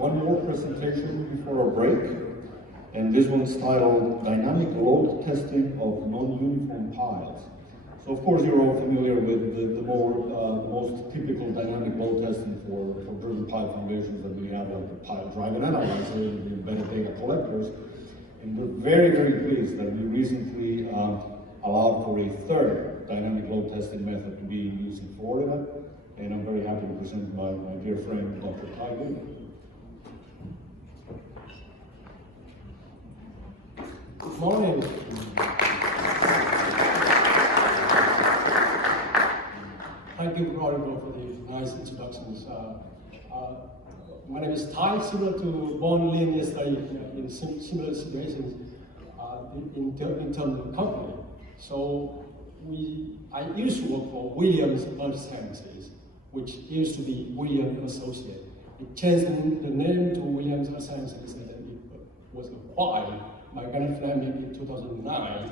one more presentation before a break, and this one's titled Dynamic Load Testing of Non-Uniform Piles. So of course you're all familiar with the most typical dynamic load testing for driven pile foundations that we have, like the pile driven analyzer, the embedded data collectors. And we're very, very pleased that we recently allowed for a third dynamic load testing method to be used in Florida. And I'm very happy to present my dear friend, Dr. Tiger. Good morning. Thank you, Rodrigo, for the nice introductions. My name is Tai, similar to Born Lin yesterday in similar situations in terms of the company. So I used to work for Williams Earth Sciences, which used to be Williams Associates. It changed the name to Williams Earth Sciences, and then it was acquired by Kenneth Fleming in 2009,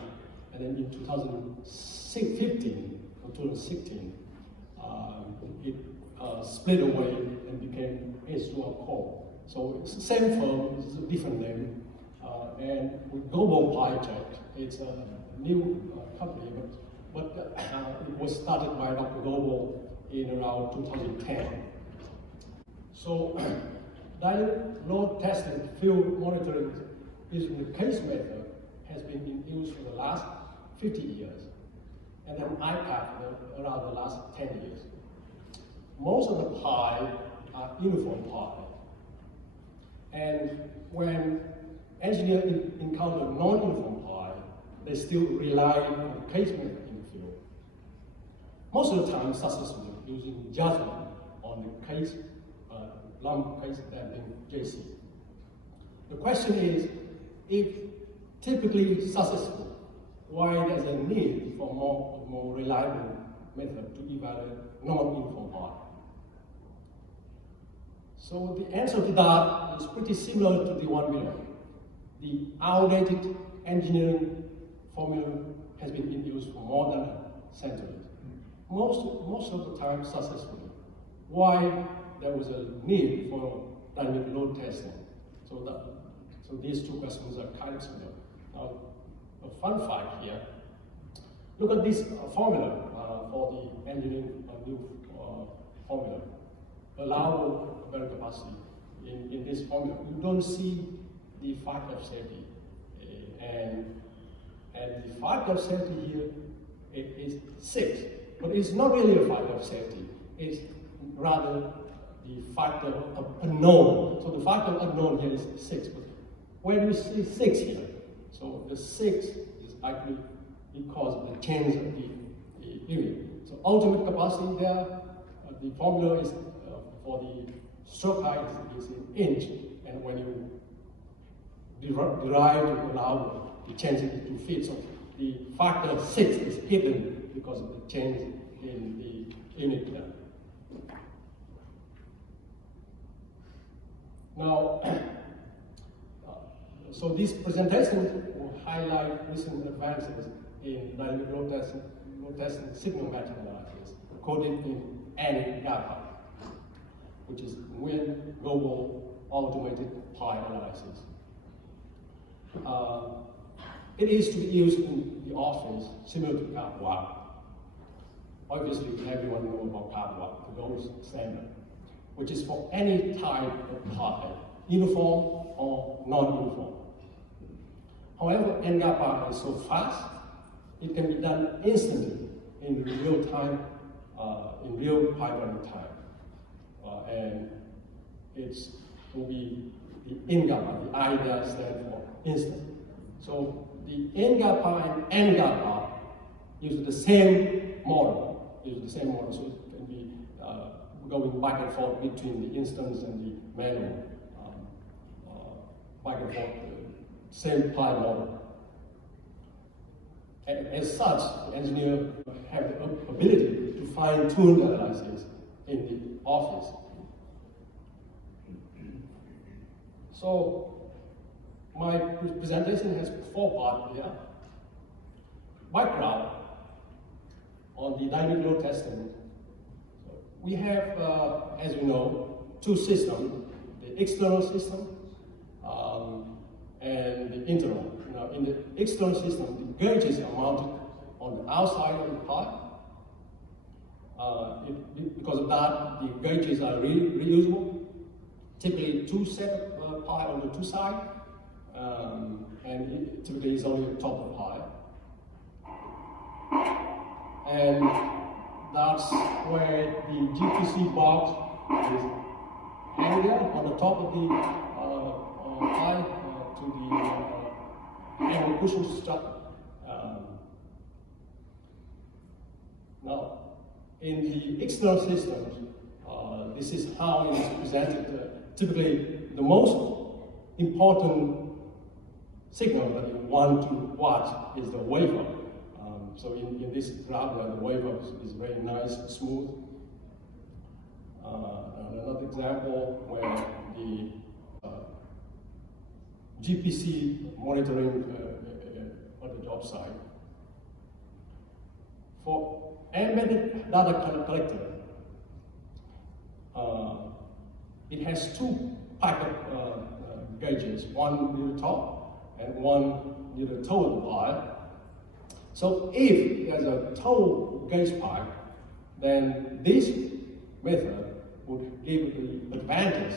and then in 2015 or 2016, it split away and became H2O Corp. So it's the same firm, it's a different name, and with Global Project, it's a new company, but it was started by Dr. Global in around 2010. So dynamic load testing, field monitoring using the case method has been in use for the last 50 years, and then IPAC around the last 10 years. Most of the pile are uniform pile, and when engineers encounter non-uniform pile, they still rely on the case method in the field. Most of the time successfully using judgment on the case, lump case damping JC. The question is, if typically successful, why there's a need for more reliable method to evaluate non-uniform pile? So the answer to that is pretty similar to the one below. The outdated engineering formula has been in use for more than a century. Most of the time successfully. Why there was a need for dynamic load testing? So these two questions are kind of similar. Now, a fun fact here. Look at this formula for the engineering new formula. Allowable barrel capacity. In this formula, you don't see the factor of safety, and the factor of safety here is 6. But it's not really a factor of safety, it's rather the factor of unknown. So the factor of unknown here is 6. But when we see 6 here, so the 6 is actually because of the change of the unit. So ultimate capacity there, the formula is for the stroke height is in inch, and when you derive to allow the change into feet, so the factor of 6 is hidden because of the change in the unit there. Now, so this presentation will highlight recent advances in dynamic load testing signal matching analysis, coded in N-GAPA, which is Wind Global Automated Pile Analysis. It is to be used in the office, similar to CAP-WAP. Obviously, everyone knows about CAP-WAP, the gold standard, which is for any type of pile, uniform or non-uniform. However, NGAPA is so fast, it can be done instantly in real time, in real pile running time. And it will be the NGAPA, the I there stands for instant. So the NGAPA and NGAPA use the same model, so it can be going back and forth between the instance and the manual, back and forth, same pile model. And as such, the engineer have the ability to fine-tune the analysis in the office. So my presentation has 4 parts here. Background on the dynamic load testing. So we have, as you know, 2 systems, the external system and the internal. Now, in the external system, the gauges are mounted on the outside of the pipe. Because of that, the gauges are reusable. Typically, two set pipe on the two sides, and typically it's only the top of the pipe. And that's where the GPC box is hanging on the top of the pipe to the angle cushion strap. Now, in the external systems, this is how it is presented. Typically, the most important signal that you want to watch is the waveform. So in this graph, the waveform is very nice, smooth. Another example where the GPC monitoring on the job site. For embedded data collector, it has two pipe gauges, one near the top and one near the toe of the pipe. So if there's a toe gauge pipe, then this method would give the advantage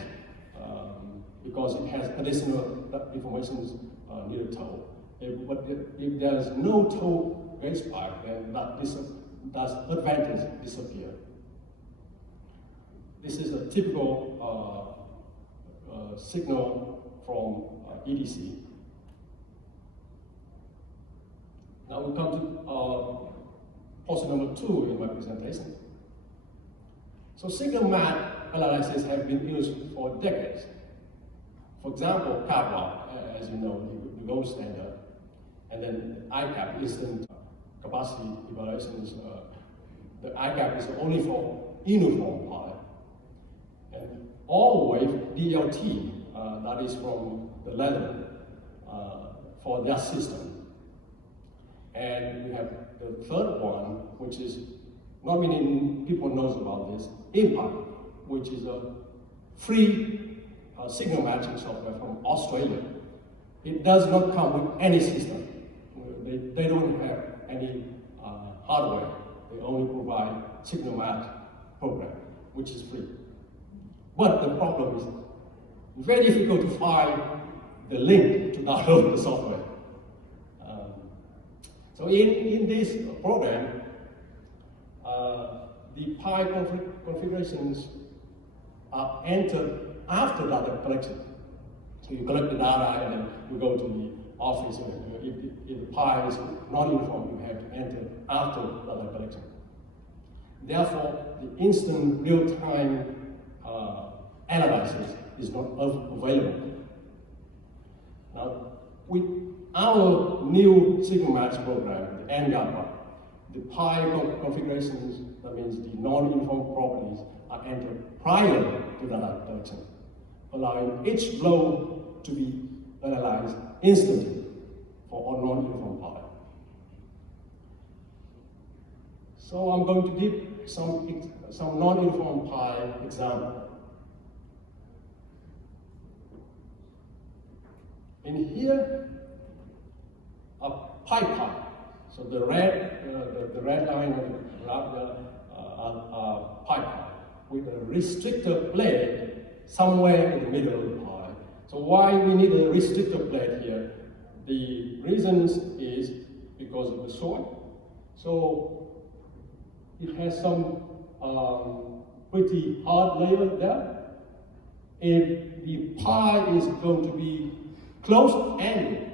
because it has additional information near the toe. But if there's no toe gauge pipe, then that advantage disappear. This is a typical signal from EDC. Now we come to point number 2 in my presentation. So signal map analysis have been used for decades. For example, CAPLA, as you know, the gold standard, and then ICAP, instant capacity evaluations. The ICAP is only for uniform pipe. And always DLT, that is from the leather, for that system. And we have the third one, which is not many people knows about this, Impact, which is a free signal matching software from Australia. It does not come with any system. They don't have any hardware. They only provide signal match program, which is free. But the problem is very difficult to find the link to download the software. So in this program, the pipe configurations are entered after data collection. So you collect the data and then you go to the office. If the pipe is not uniform, you have to enter after data collection. Therefore, the instant real-time analysis is not available. Now, with our new signal match program, the NGAPA, the pipe configurations, that means the non-uniform properties, are entered prior to data collection, allowing each flow to be analyzed instantly for a non-uniform pipe. So I'm going to give some non-uniform pipe example. In here, a pipe. So the red line of the graph pipe with a restrictor plate somewhere in the middle of the pipe. So why we need a restrictor plate here? The reasons is because of the soil. So it has some pretty hard layer there. If the pipe is going to be closed-ended,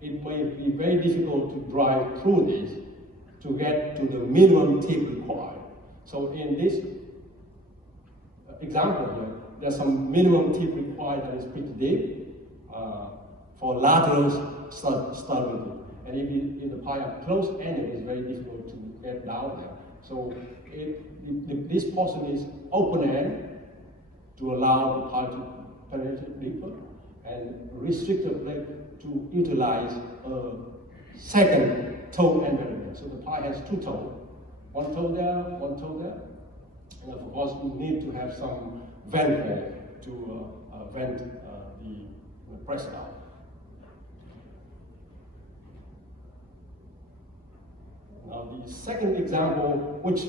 it may be very difficult to drive through this to get to the minimum tip required. So in this example here, there's some minimum tip required that is pretty deep for lateral stability. And if the pipe are closed-ended, it's very difficult to get down there. So this portion is open-end to allow the pipe to penetrate deeper, and restrictor plate to utilize a second toe embedded. So the pipe has two toes, one toe there, one toe there. And of course, we need to have some vent hole to vent the pressure out. Now the second example, which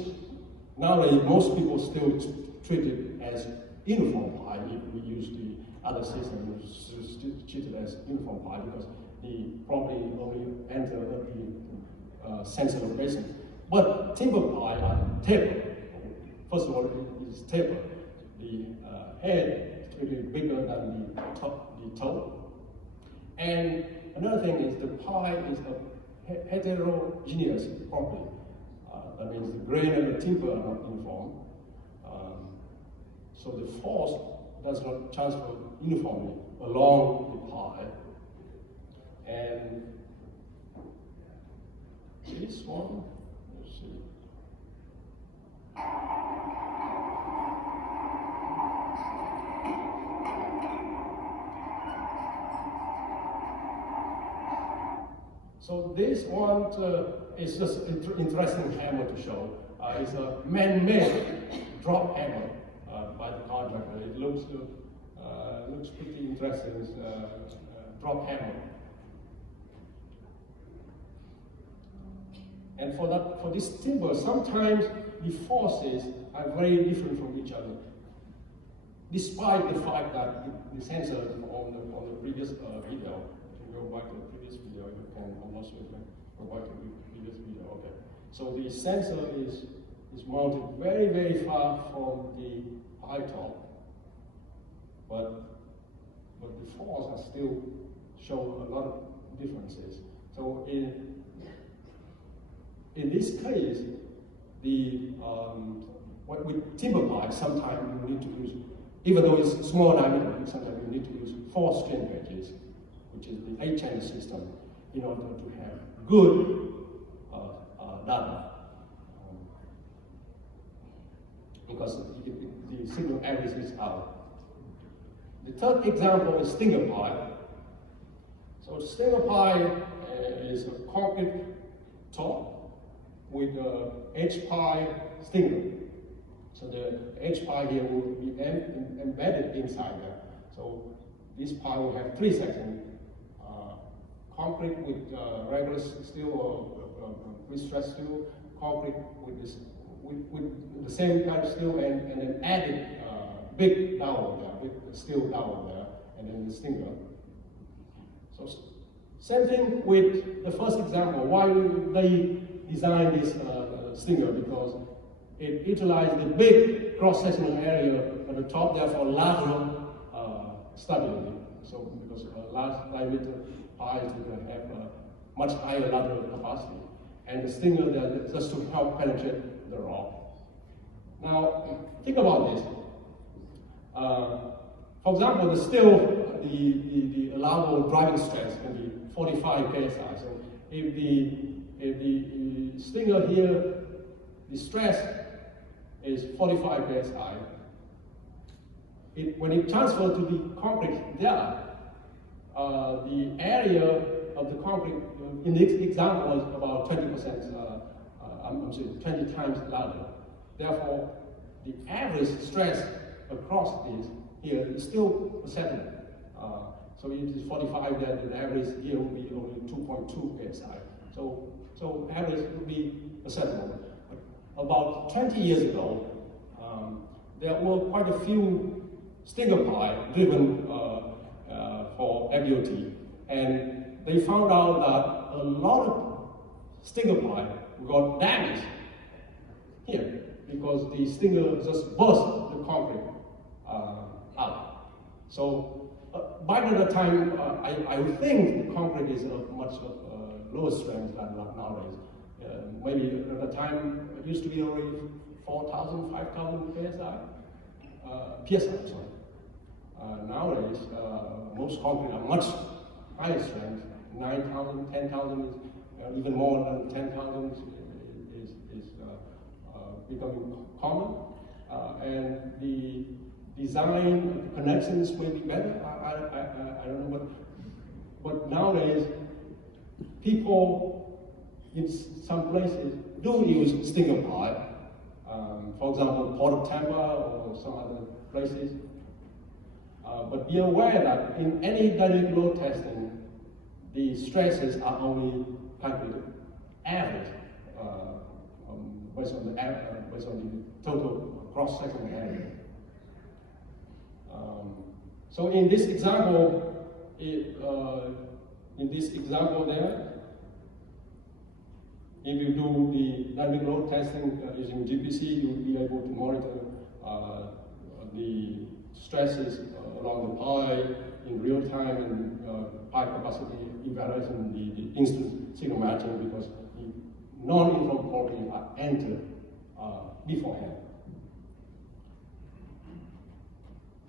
nowadays most people still treat it as uniform pipe. If we use the other system, we treat it as uniform pipe because the probably only enter the sensor location. But timber pipe are tapered. First of all, it is tapered. The head is really bigger than the toe. And another thing is the pipe is a heterogeneous property. That means the grain and the timber are not uniform. So the force does not transfer uniformly along the pipe. And this one, let's see. So this one is just an interesting hammer to show. It's a man-made drop hammer by the contractor. It looks pretty interesting. It's a drop hammer. And for this timber, sometimes the forces are very different from each other. Despite the fact that the sensor on the previous video, if you go back to the previous video, you can almost go back to the previous video. Okay. So the sensor is mounted very, very far from the high top, but the force are still show a lot of differences. So in this case, the with timber pipe, sometimes you need to use, even though it's small diameter, sometimes you need to use 4 strain gauges, which is the 8-channel system, in order to have good data. Because the signal averages out. The third example is stinger pipe. So stinger pipe is a concrete top with a H-pipe stinger. So the H-pipe here will be embedded inside there. So this pipe will have 3 sections. Concrete with regular steel or pre-stressed steel, concrete with the same kind of steel, and an added big dowel there, with the steel dowel there, and then the stinger. So same thing with the first example. Why they designed this stinger? Because it utilized the big cross-sectional area at the top, therefore lateral stability. So because large diameter pipes have a much higher lateral capacity, and the stinger there just to help penetrate the rock. Now think about this. For example, the allowable driving stress can be 45 psi. So if the stinger here, the stress is 45 psi. When it transfers to the concrete there, the area of the concrete in this example was about 20%. I'm sorry, 20 times larger. Therefore, the average stress across this here is still a settlement. So it is 45, then the average here will be only 2.2 psi. So average would be a settlement. About 20 years ago, there were quite a few stinger pipe driven for FDOT, and they found out that a lot of stinger pipe got damaged here because the stinger just burst the concrete out. So by the time, I think the concrete is of much lower strength than nowadays. Maybe at the time it used to be only 4,000, 5,000 PSI. Nowadays, most concrete are much higher strength. 9,000, 10,000, even more than 10,000 is becoming common. And the design connections may be better. I don't know, but nowadays people in some places do use stinger pipe. For example, Port of Tampa or some other places. But be aware that in any dynamic load testing, the stresses are only calculated average based on the total cross-sectional area. So in this example, there, if you do the dynamic load testing using GPC, you'll be able to monitor the stresses along the pi in real time and pi capacity evaluating the instant signal matching because the non-uniform properties are entered beforehand.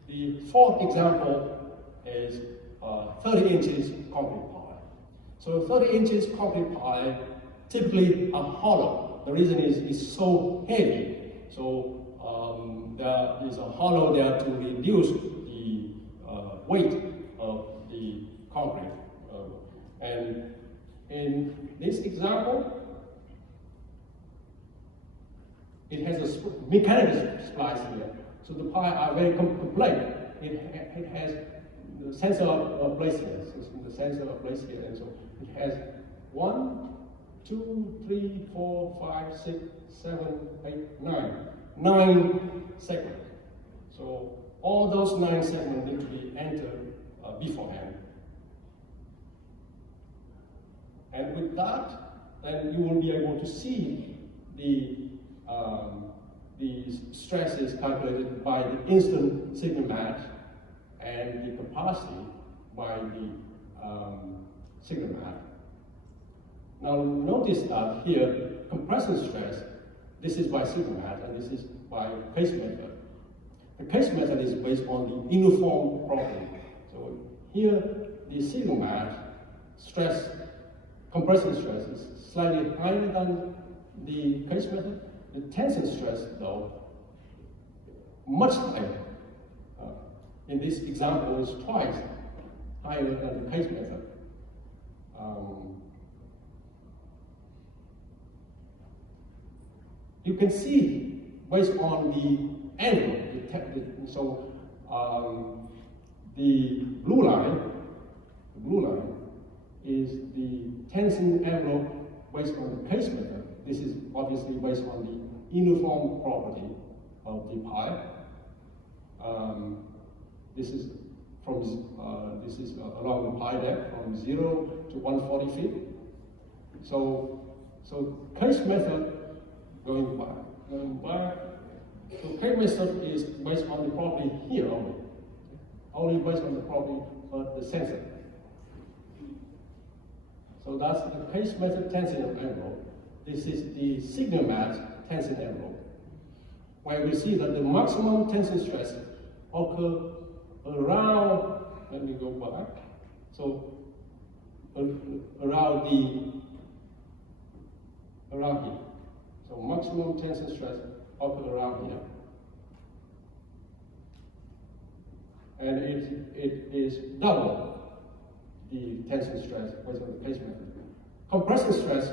The fourth example is 30 inches concrete pi. So 30 inches concrete pi typically are hollow. The reason is it's so heavy. So there is a hollow there to reduce the weight of the concrete. And in this example, it has a mechanical splice here. So the pi are very complete. It has the sensor place here. So the sensor place here, and so it has 1, 2, 3, 4, 5, 6, 7, 8, 9. 9 segments. So all those 9 segments need to be entered beforehand. And with that, then you will be able to see the stresses calculated by the instant signal match and the capacity by the signal match. Now notice that here, compression stress, this is by signal match and this is by case method. The case method is based on the uniform property. So here, the signal match stress, compression stress is slightly higher than the case method. The tension stress, though, much higher. In this example, is twice higher than the case method. You can see based on the angle, the blue line is the tension envelope based on the case method. This is obviously based on the uniform property of the pi. This is along the pi depth from 0 to 140 feet. So case method going back. So case method is based on the property here only based on the property of the sensor. So that's the case method tension envelope. This is the signal match tension envelope, where we see that the maximum tension stress occur around, let me go back, so around here. So maximum tension stress occur around here. And it is double the tension stress based on the case method. Compression stress,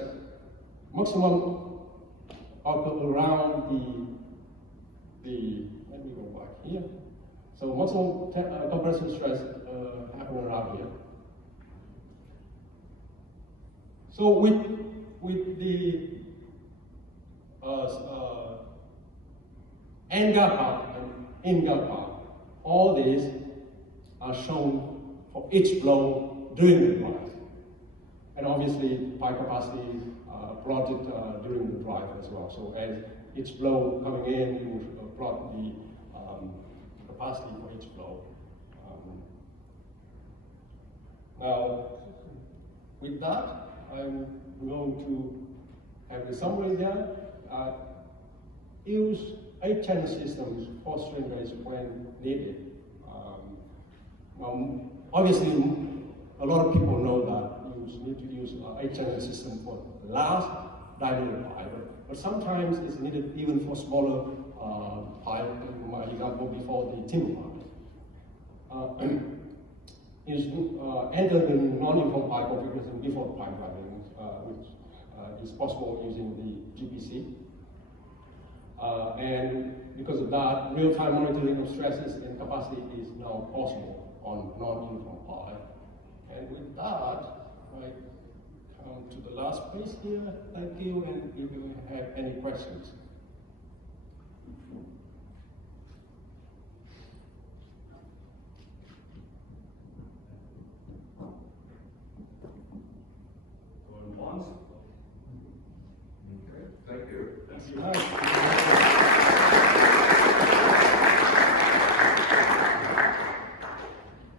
maximum occur around let me go back here. So maximum compression stress happen around here. So with the end gap part and in gap part, all these are shown for each blow during the drive. And obviously, pi capacity plotted during the drive as well. So as each blow coming in, you will plot the capacity for each blow. Now, with that, I'm going to have the summary there. Use 8-channel systems for strain rates when needed. Obviously, a lot of people know that you need to use 8-channel system for large dynamic pi, but sometimes it's needed even for smaller pi. In my example before, the tin pi. Enter the non-uniform pi configuration before pi driving, which is possible using the GPC. And because of that, real-time monitoring of stresses and capacity is now possible on non-uniform pi. And with that, I come to the last page here. Thank you, and if you have any questions. Going once? Okay, thank you. Thank you.